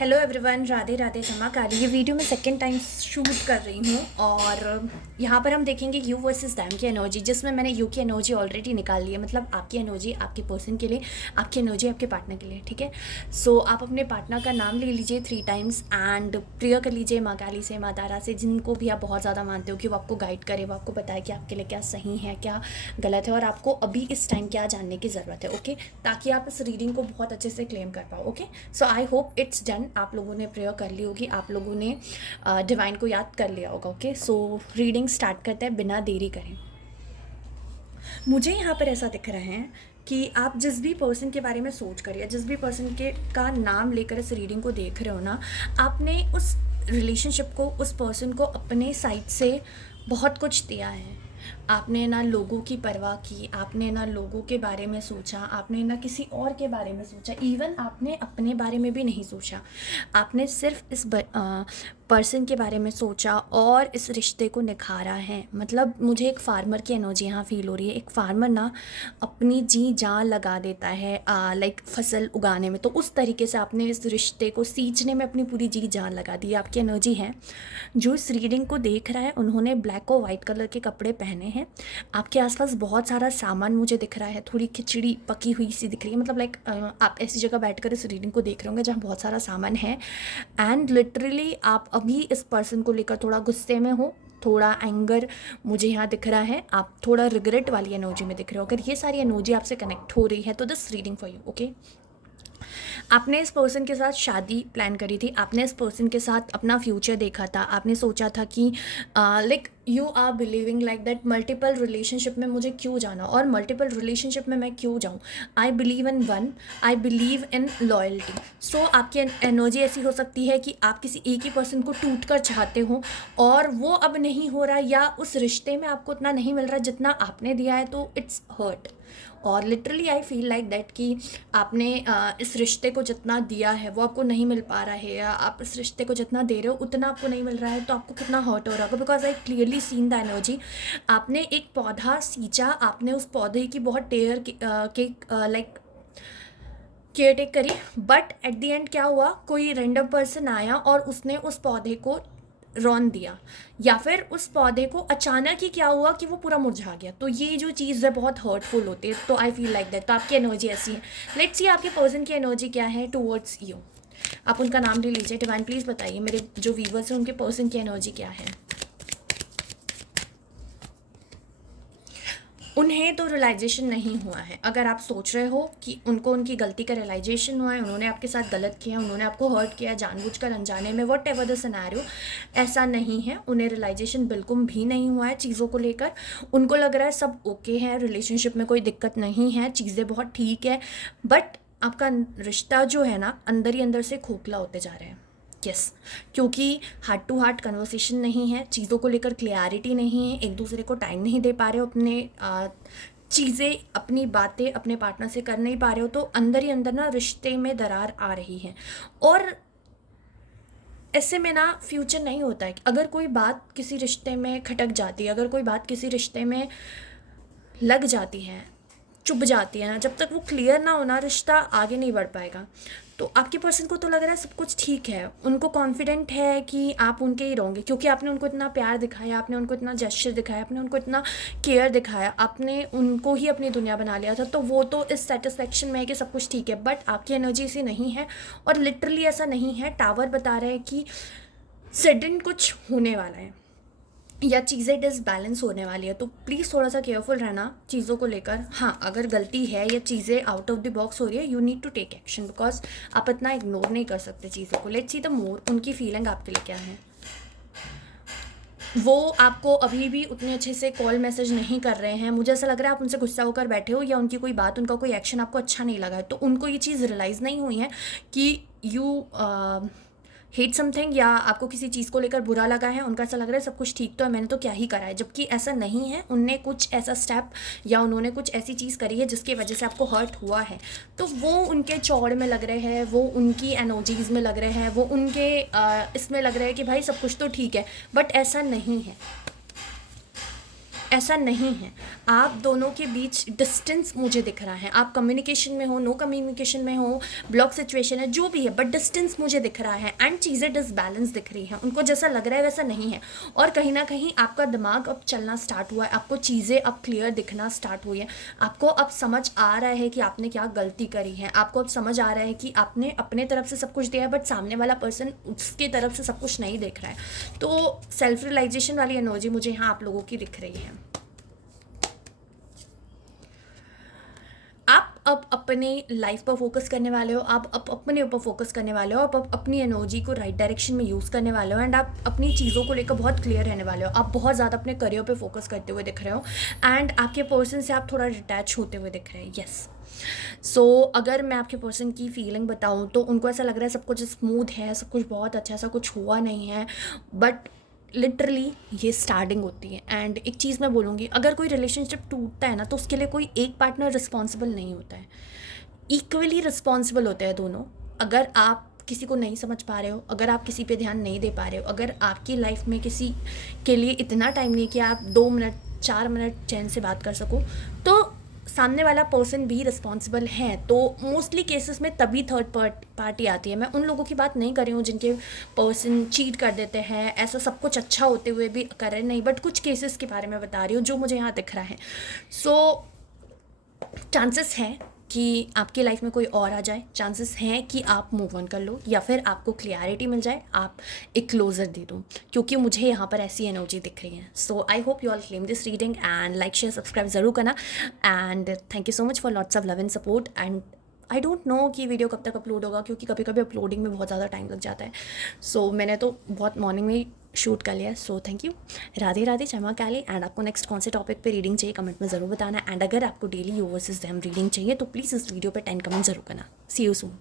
Hello everyone, Radhe Radhe क्षमा काली। ये video मैं सेकेंड टाइम शूट कर रही हूँ और यहाँ पर हम देखेंगे यू वर्सेस दैम की एनर्जी, जिसमें मैंने यू की एनर्जी ऑलरेडी निकाल ली है। मतलब आपकी एनर्जी आपके पर्सन के लिए, आपकी एनर्जी आपके पार्टनर के लिए। ठीक है, सो आप अपने पार्टनर का नाम ले लीजिए 3 टाइम्स एंड प्रेयर कर लीजिए माँ काली से, माँ तारा से, जिनको भी आप बहुत ज़्यादा मानते हो कि वो आपको गाइड करे, वो आपको बताए कि आपके लिए क्या सही है, क्या गलत है और आपको अभी इस टाइम क्या जानने की ज़रूरत है। ओके, ताकि आप इस रीडिंग को बहुत अच्छे से क्लेम कर पाओ। Okay, so I hope it's done. आप लोगों ने प्रेयर कर ली होगी, आप लोगों ने डिवाइन को याद कर लिया होगा। ओके, सो रीडिंग स्टार्ट करते हैं बिना देरी करें। मुझे यहाँ पर ऐसा दिख रहा है कि आप जिस भी पर्सन के बारे में सोच कर या जिस भी पर्सन के का नाम लेकर इस रीडिंग को देख रहे हो ना, आपने उस रिलेशनशिप को, उस पर्सन को अपने साइड से बहुत कुछ दिया है। आपने ना लोगों की परवाह की, आपने ना लोगों के बारे में सोचा, आपने ना किसी और के बारे में सोचा, इवन आपने अपने बारे में भी नहीं सोचा। आपने सिर्फ इस पर्सन के बारे में सोचा और इस रिश्ते को निखारा है। मतलब मुझे एक फार्मर की एनर्जी यहाँ फील हो रही है। एक फार्मर ना अपनी जी जान लगा देता है लाइक फसल उगाने में, तो उस तरीके से आपने इस रिश्ते को सींचने में अपनी पूरी जी जान लगा दी। आपकी एनर्जी है। जो इस रीडिंग को देख रहा है उन्होंने ब्लैक और वाइट कलर के कपड़े पहने हैं। आपके आसपास बहुत सारा सामान मुझे दिख रहा है, थोड़ी खिचड़ी पकी हुई सी दिख रही है। मतलब लाइक आप ऐसी जगह बैठकर इस रीडिंग को देख रहे होंगे जहाँ बहुत सारा सामान है एंड लिटरली आप अभी इस पर्सन को लेकर थोड़ा गुस्से में हो, थोड़ा एंगर मुझे यहाँ दिख रहा है। आप थोड़ा रिग्रेट वाली एनर्जी में दिख रहे हो। अगर ये सारी एनर्जी आपसे कनेक्ट हो रही है तो this reading for you. Okay, आपने इस पर्सन के साथ शादी प्लान करी थी, आपने इस पर्सन के साथ अपना फ्यूचर देखा था, आपने सोचा था कि like you are believing like that multiple relationship में मुझे क्यों जाना और मल्टीपल रिलेशनशिप में मैं क्यों जाऊँ। I believe in one, I believe in loyalty. So आपकी एनर्जी ऐसी हो सकती है कि आप किसी एक ही पर्सन को टूट कर चाहते हो और वो अब नहीं हो रहा, या उस रिश्ते में आपको उतना नहीं मिल रहा जितना आपने दिया है, तो इट्स हर्ट। और literally I feel like that कि आपने इस रिश्ते को जितना दिया है वो आपको नहीं मिल पा रहा है, या आप इस रिश्ते को जितना दे रहे हो उतना आपको नहीं मिल रहा है, तो आपको कितना हर्ट हो रहा होगा। Because I clearly seen the energy. आपने एक पौधा सींचा, आपने उस पौधे की बहुत लाइक केयर टेक करी, बट एट द एंड क्या हुआ, कोई रैंडम पर्सन आया और उसने उस पौधे को रौन दिया, या फिर उस पौधे को अचानक ही क्या हुआ कि वो पूरा मुरझा गया। तो ये जो चीज़ है बहुत हर्टफुल होती है। तो आई फील लाइक दैट। तो आपकी एनर्जी ऐसी है। लेट्स सी आपके पर्सन की एनर्जी क्या है टूवर्ड्स यू। आप उनका नाम ले लीजिए। डिवाइन प्लीज़ बताइए मेरे जो व्यूवर्स हैं उनके पर्सन की एनर्जी क्या है। उन्हें तो रियलाइजेशन नहीं हुआ है। अगर आप सोच रहे हो कि उनको उनकी गलती का रियलाइजेशन हुआ है, उन्होंने आपके साथ गलत किया, उन्होंने आपको हर्ट किया जानबूझकर अनजाने में, वट एवर द सिनेरियो, ऐसा नहीं है। उन्हें रियलाइजेशन बिल्कुल भी नहीं हुआ है चीज़ों को लेकर। उनको लग रहा है सब ओके है, रिलेशनशिप में कोई दिक्कत नहीं है, चीज़ें बहुत ठीक है, बट आपका रिश्ता जो है ना अंदर ही अंदर से खोखला होते जा रहे हैं। यस, क्योंकि हार्ट टू हार्ट कन्वर्सेशन नहीं है, चीज़ों को लेकर क्लियरिटी नहीं है, एक दूसरे को टाइम नहीं दे पा रहे हो, अपने चीज़ें, अपनी बातें अपने पार्टनर से कर नहीं पा रहे हो, तो अंदर ही अंदर ना रिश्ते में दरार आ रही है। और ऐसे में ना फ्यूचर नहीं होता है। अगर कोई बात किसी रिश्ते में खटक जाती है, अगर कोई बात किसी रिश्ते में लग जाती है, चुभ जाती है ना, जब तक वो क्लियर ना होना रिश्ता आगे नहीं बढ़ पाएगा। तो आपके पर्सन को तो लग रहा है सब कुछ ठीक है, उनको कॉन्फिडेंट है कि आप उनके ही रहोगे, क्योंकि आपने उनको इतना प्यार दिखाया, आपने उनको इतना जेस्चर दिखाया, आपने उनको इतना केयर दिखाया, आपने उनको ही अपनी दुनिया बना लिया था। तो वो तो इस सेटिस्फेक्शन में है कि सब कुछ ठीक है। बट आपकी एनर्जी ऐसी नहीं है और लिटरली ऐसा नहीं है। टावर बता रहा है कि सडन कुछ होने वाला है या चीज़ें डिसबैलेंस होने वाली है। तो प्लीज़ थोड़ा सा केयरफुल रहना चीज़ों को लेकर। हाँ, अगर गलती है या चीज़ें आउट ऑफ द बॉक्स हो रही है, you need to take action, because आप इतना इग्नोर नहीं कर सकते चीज़ों को। लेट्स सी द मोर, उनकी फीलिंग आपके लिए क्या है। वो आपको अभी भी उतने अच्छे से कॉल मैसेज नहीं कर रहे हैं। मुझे ऐसा लग रहा है आप उनसे गुस्सा होकर बैठे हो, या उनकी कोई बात, उनका कोई एक्शन आपको अच्छा नहीं लगा है। तो उनको ये चीज़ रियलाइज़ नहीं हुई है कि यू हेट समथिंग, या आपको किसी चीज़ को लेकर बुरा लगा है। उनका ऐसा लग रहा है सब कुछ ठीक तो है, मैंने तो क्या ही करा है, जबकि ऐसा नहीं है। उनने कुछ ऐसा स्टेप या उन्होंने कुछ ऐसी चीज़ करी है जिसकी वजह से आपको हर्ट हुआ है। तो वो उनके चौड़ में लग रहे हैं, वो उनकी एनर्जीज़ में लग रहे हैं, वो उनके इसमें लग रहा है कि भाई सब कुछ तो ठीक है, बट ऐसा नहीं है। ऐसा नहीं है। आप दोनों के बीच डिस्टेंस मुझे दिख रहा है। आप कम्युनिकेशन में हो, नो कम्युनिकेशन में हो, ब्लॉक सिचुएशन है, जो भी है, बट डिस्टेंस मुझे दिख रहा है एंड चीज़ें डिसबैलेंस दिख रही हैं। उनको जैसा लग रहा है वैसा नहीं है, और कहीं ना कहीं आपका दिमाग अब चलना स्टार्ट हुआ है, आपको चीज़ें अब क्लियर दिखना स्टार्ट हुई है। आपको अब समझ आ रहा है कि आपने क्या गलती करी है। आपको अब समझ आ रहा है कि आपने अपने तरफ से सब कुछ दिया है, बट सामने वाला पर्सन उसके तरफ से सब कुछ नहीं देख रहा है। तो सेल्फ रियलाइजेशन वाली एनर्जी मुझे यहाँ आप लोगों की दिख रही है। आप अब अपने लाइफ पर फोकस करने वाले हो, आप अब अपने ऊपर फोकस करने वाले हो, आप अब अपनी एनर्जी को राइट डायरेक्शन में यूज़ करने वाले हो, एंड आप अपनी चीज़ों को लेकर बहुत क्लियर रहने वाले हो। आप बहुत ज़्यादा अपने करियर पे फोकस करते हुए दिख रहे हो, एंड आपके पर्सन से आप थोड़ा डिटैच होते हुए दिख रहे हैं। यस, सो अगर मैं आपके पर्सन की फीलिंग बताऊँ तो उनको ऐसा लग रहा है सब कुछ स्मूथ है, सब कुछ बहुत अच्छा, ऐसा कुछ हुआ नहीं है, बट लिटरली ये स्टार्टिंग होती है। एंड एक चीज़ मैं बोलूँगी, अगर कोई रिलेशनशिप टूटता है ना, तो उसके लिए कोई एक पार्टनर रिस्पॉन्सिबल नहीं होता है, इक्वली रिस्पॉन्सिबल होते हैं दोनों। अगर आप किसी को नहीं समझ पा रहे हो, अगर आप किसी पे ध्यान नहीं दे पा रहे हो, अगर आपकी लाइफ में किसी के लिए इतना टाइम नहीं कि आप 2 मिनट 4 मिनट चैन से बात कर सको, तो सामने वाला पर्सन भी रिस्पॉन्सिबल है। तो मोस्टली केसेस में तभी थर्ड पार्टी आती है। मैं उन लोगों की बात नहीं कर रही हूँ जिनके पर्सन चीट कर देते हैं, ऐसा सब कुछ अच्छा होते हुए भी कर रहे नहीं, बट कुछ केसेस के बारे में बता रही हूँ जो मुझे यहाँ दिख रहा है। सो चांसेस हैं कि आपकी लाइफ में कोई और आ जाए, चांसेस हैं कि आप मूव ऑन कर लो, या फिर आपको क्लियरिटी मिल जाए, आप एक क्लोजर दे दो, क्योंकि मुझे यहाँ पर ऐसी एनर्जी दिख रही है। So I hope you all claim this reading, and like share subscribe ज़रूर करना, and thank you so much for lots of love and support. And I don't know कि वीडियो कब तक अपलोड होगा, क्योंकि कभी कभी अपलोडिंग में बहुत ज़्यादा टाइम लग जाता है। सो मैंने तो बहुत मॉर्निंग में ही शूट कर लिया। So thank you, Radhe Radhe, जय मां काली। एंड आपको नेक्स्ट कौन से टॉपिक पे रीडिंग चाहिए कमेंट में ज़रूर बताना, एंड अगर आपको daily you versus them reading चाहिए तो प्लीज़ इस वीडियो पे 10 कमेंट ज़रूर करना। सी यू सून।